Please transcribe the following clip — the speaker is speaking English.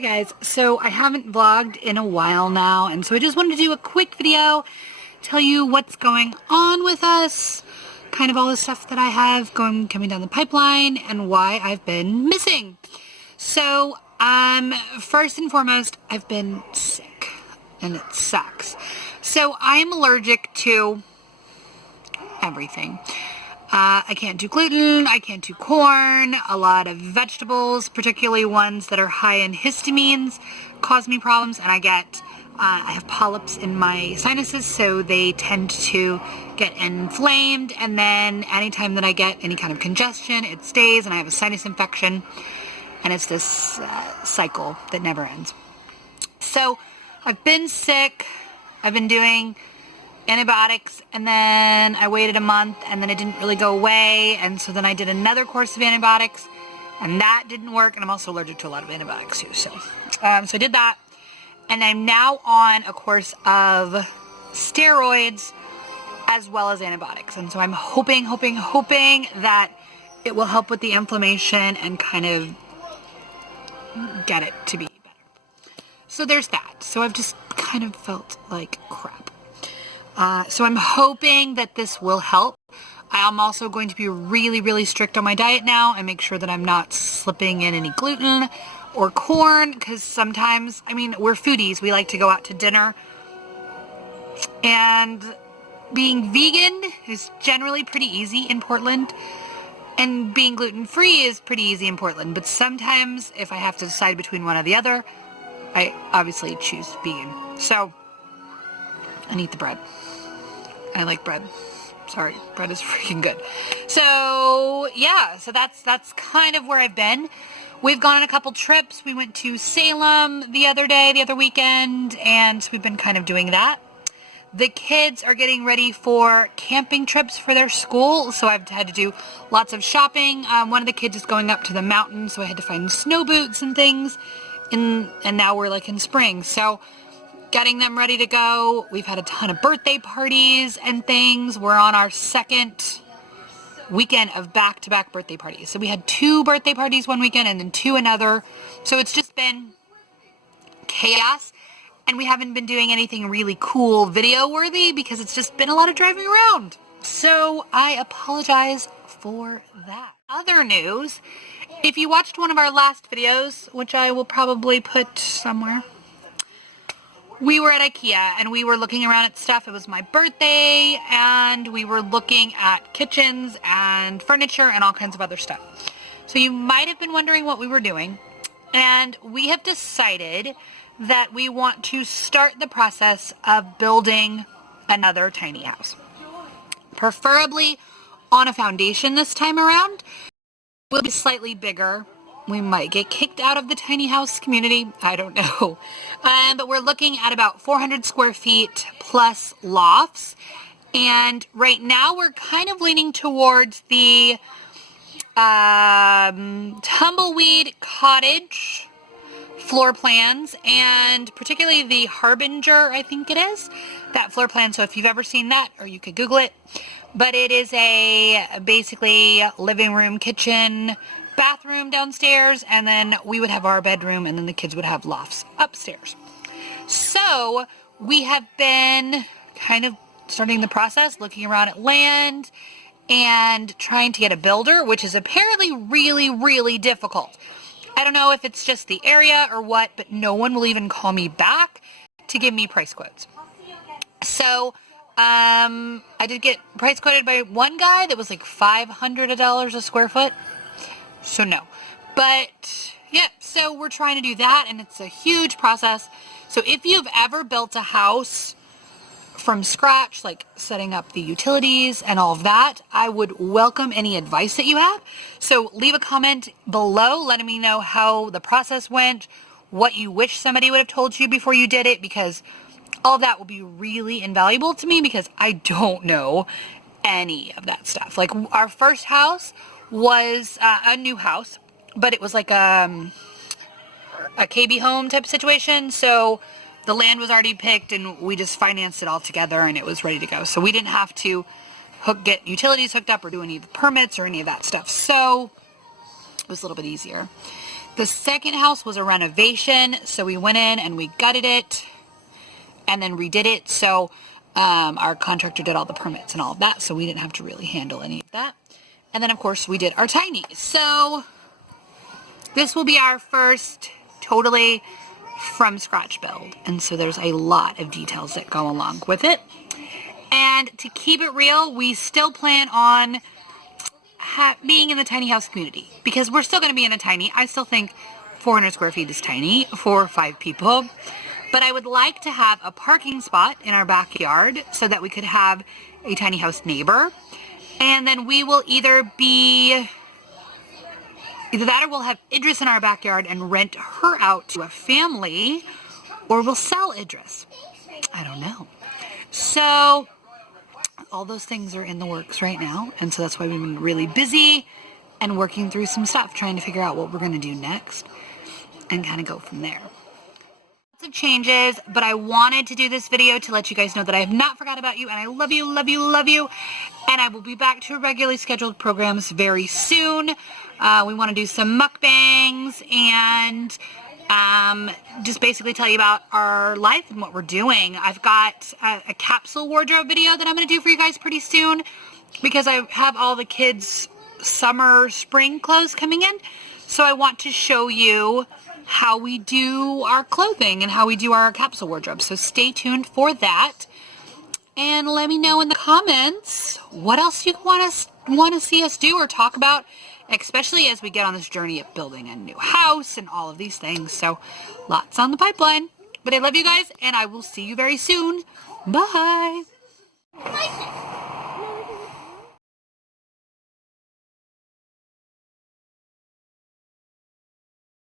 Hi guys, so I haven't vlogged in a while now, and so I just wanted to do a quick video, tell you what's going on with us, kind of all the stuff that I have coming down the pipeline, and why I've been missing. So, first and foremost, I've been sick, and it sucks. So I'm allergic to everything. I can't do gluten, I can't do corn, a lot of vegetables, particularly ones that are high in histamines, cause me problems, and I have polyps in my sinuses, so they tend to get inflamed, and then anytime that I get any kind of congestion, it stays, and I have a sinus infection, and it's this cycle that never ends. So I've been sick, I've been doing antibiotics, and then I waited a month, and then it didn't really go away, and so then I did another course of antibiotics, and that didn't work, and I'm also allergic to a lot of antibiotics too, so I did that, and I'm now on a course of steroids as well as antibiotics, and so I'm hoping that it will help with the inflammation and kind of get it to be better. So there's that. So I've just kind of felt like crap. So I'm hoping that this will help. I'm also going to be really strict on my diet now and make sure that I'm not slipping in any gluten or corn, because sometimes, I mean, we're foodies. We like to go out to dinner, and being vegan is generally pretty easy in Portland, and being gluten-free is pretty easy in Portland, but sometimes if I have to decide between one or the other, I obviously choose vegan. So, and eat the bread. I like bread. Sorry, bread is freaking good. So, yeah, so that's kind of where I've been. We've gone on a couple trips. We went to Salem the other weekend, and we've been kind of doing that. The kids are getting ready for camping trips for their school, so I've had to do lots of shopping. One of the kids is going up to the mountain, so I had to find snow boots and things, and now we're like in spring, so getting them ready to go. We've had a ton of birthday parties and things. We're on our second weekend of back-to-back birthday parties. So we had 2 birthday parties one weekend and then 2 another. So it's just been chaos, and we haven't been doing anything really cool video-worthy because it's just been a lot of driving around. So I apologize for that. Other news, if you watched one of our last videos, which I will probably put somewhere, we were at IKEA and we were looking around at stuff. It was my birthday, and we were looking at kitchens and furniture and all kinds of other stuff. So you might have been wondering what we were doing, and we have decided that we want to start the process of building another tiny house. Preferably on a foundation this time around. We'll be slightly bigger. We might get kicked out of the tiny house community. I don't know. But we're looking at about 400 square feet plus lofts. And right now we're kind of leaning towards the tumbleweed cottage floor plans, and particularly the Harbinger, I think it is, that floor plan. So if you've ever seen that, or you could Google it, but it is basically living room, kitchen, bathroom downstairs, and then we would have our bedroom, and then the kids would have lofts upstairs. So we have been kind of starting the process, looking around at land and trying to get a builder, which is apparently really difficult. I don't know if it's just the area or what, but no one will even call me back to give me price quotes. So I did get price quoted by one guy that was like $500 a square foot. So no, but yeah, so we're trying to do that, and it's a huge process. So if you've ever built a house from scratch, like setting up the utilities and all of that, I would welcome any advice that you have. So leave a comment below letting me know how the process went, what you wish somebody would have told you before you did it, because all of that will be really invaluable to me, because I don't know any of that stuff. Like our first house was a new house, but it was like a KB home type situation, so the land was already picked, and we just financed it all together, and it was ready to go. So we didn't have to get utilities hooked up or do any of the permits or any of that stuff, so it was a little bit easier. The second house was a renovation, so we went in and we gutted it and then redid it. So our contractor did all the permits and all of that, so we didn't have to really handle any of that. And then, of course, we did our tiny. So this will be our first totally from scratch build. And so there's a lot of details that go along with it. And to keep it real, we still plan on being in the tiny house community, because we're still going to be in a tiny. I still think 400 square feet is tiny for 5 people. But I would like to have a parking spot in our backyard so that we could have a tiny house neighbor. And then we will either that or we'll have Idris in our backyard and rent her out to a family, or we'll sell Idris. I don't know. So all those things are in the works right now. And so that's why we've been really busy and working through some stuff, trying to figure out what we're going to do next and kind of go from there. Lots of changes, but I wanted to do this video to let you guys know that I have not forgot about you, and I love you, love you, love you. And I will be back to regularly scheduled programs very soon. We want to do some mukbangs and just basically tell you about our life and what we're doing. I've got a capsule wardrobe video that I'm going to do for you guys pretty soon, because I have all the kids' summer, spring clothes coming in. So I want to show you how we do our clothing and how we do our capsule wardrobe. So stay tuned for that. And let me know in the comments what else you want to see us do or talk about, especially as we get on this journey of building a new house and all of these things. So lots on the pipeline. But I love you guys, and I will see you very soon. Bye.